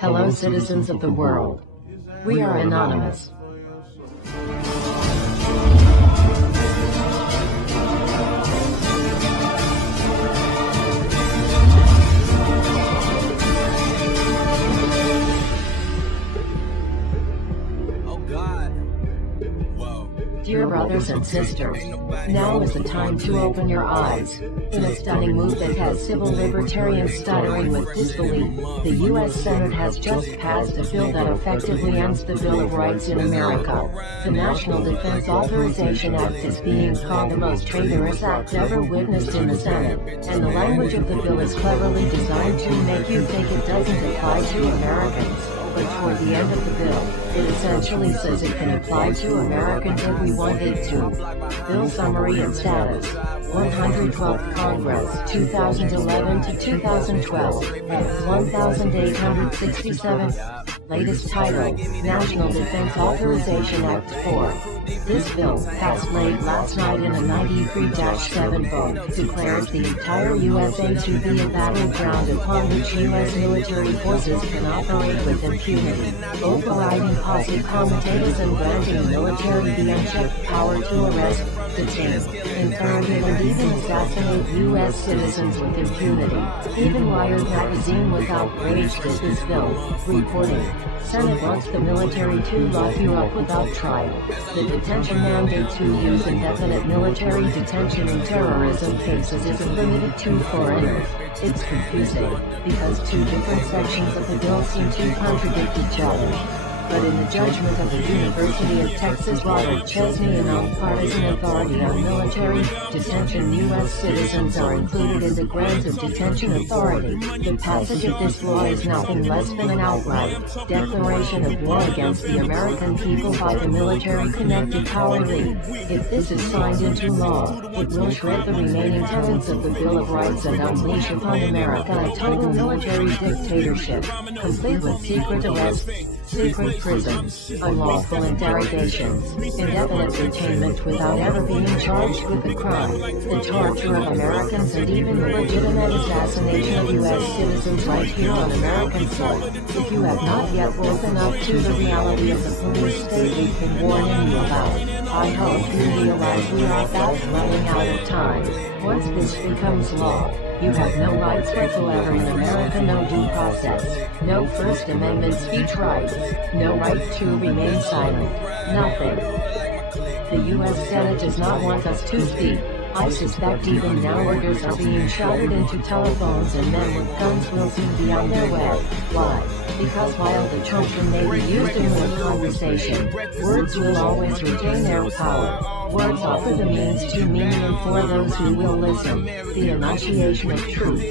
Hello, citizens of the world. We are anonymous. Dear brothers and sisters, now is the time to open your eyes. In a stunning move that has civil libertarians stuttering with disbelief, the U.S. Senate has just passed a bill that effectively ends the Bill of Rights in America. The National Defense Authorization Act is being called the most traitorous act ever witnessed in the Senate, and the language of the bill is cleverly designed to make you think it doesn't apply to Americans. But toward the end of the bill, it essentially says it can apply to Americans if we want it to. Bill summary and status: 112th Congress, 2011 to 2012, F 1867. Latest title: National Defense Authorization Act 4. This bill, passed late last night in a 93-7 vote, declares the entire USA to be a battleground upon which U.S. military forces can operate with impunity, overriding positive commentators and granting military the unchecked power to arrest, detain, interrogate and even assassinate U.S. citizens with impunity. Even Wired magazine was outraged at this bill, reporting, Senate wants the military to lock you up without trial. The detention mandate to use indefinite military detention in terrorism cases isn't limited to foreigners. It's confusing, because two different sections of the bill seem to contradict each other. But in the judgment of the University of Texas Robert Chesney, a nonpartisan authority on military detention, U.S. citizens are included in the grant of detention authority. The passage of this law is nothing less than an outright declaration of war against the American people by the military-connected power league. If this is signed into law, it will shred the remaining tenets of the Bill of Rights and unleash upon America a total military dictatorship, complete with secret arrests, secret prisons, unlawful interrogations, indefinite detainment without ever being charged with a crime, the torture of Americans and even the legitimate assassination of U.S. citizens right here on American soil. If you have not yet woken up to the reality of the police state we've been warning you about, I hope you realize we are fast running out of time. Once this becomes law, you have no rights whatsoever in America, no due process, no First Amendment speech rights, no right to remain silent, nothing. The U.S. Senate does not want us to speak. I suspect even now orders are being shouted into telephones and men with guns will soon be on their way. Why? Because while the children may be used in the conversation, words will always retain their power. Words offer the means to meaning for those who will listen, the enunciation of truth.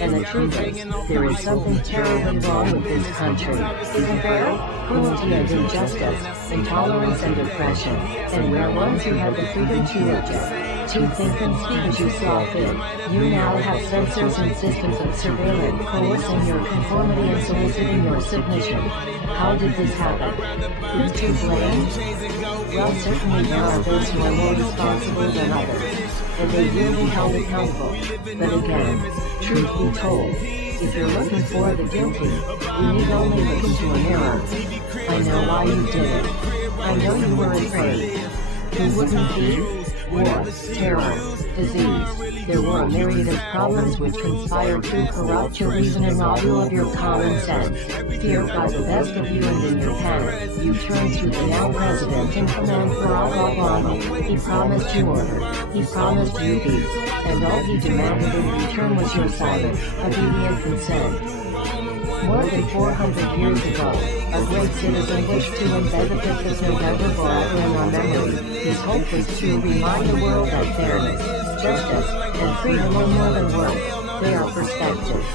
And the truth is, there is something terribly wrong with this country, isn't there? Cruelty and injustice, intolerance and oppression, and we're ones who have the freedom to object, to think and speak as you saw fit. You now have censors and systems of surveillance coercing your conformity and soliciting your submission. How did this happen? Who's to blame? Well, certainly there are those who are more responsible than others, and they will be held accountable. But again, truth be told, if you're looking for the guilty, you need only look into a mirror. I know why you did it. I know you were afraid. Who wouldn't be? War, terror, disease. There were a myriad of problems which conspired to corrupt your reason and rob you of your common sense. Feared by the best of you and in your panic, you turned to the now president in command for LAWLLL. He promised you order. He promised you peace. And all he demanded in return was your silent, obedient consent. More than 400 years ago, a great citizen wished to embed the 5th of November forever in our memory. His hope was to remind the world that fairness, justice, and freedom are more than words, they are perspectives.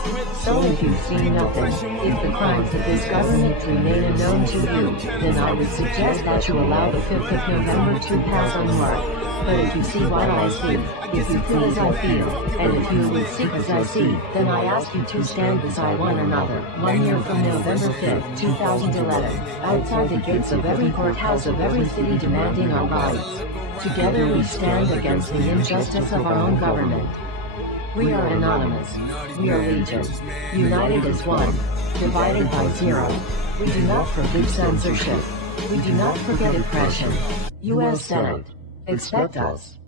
So if you've seen nothing, if the crimes of this government remain unknown to you, then I would suggest that you allow the 5th of November to pass unmarked. But if you see what I see, if you feel as I feel, and if you will see as I see, then I ask you to stand beside one another. 1 year from November 5th, 2011, outside the gates of every courthouse of every city demanding our rights. Together we stand against the injustice of our own government. We are anonymous. We are legion. United as one. divided by 0. We do not forgive censorship. We do not forget oppression. U.S. Senate. Expect us.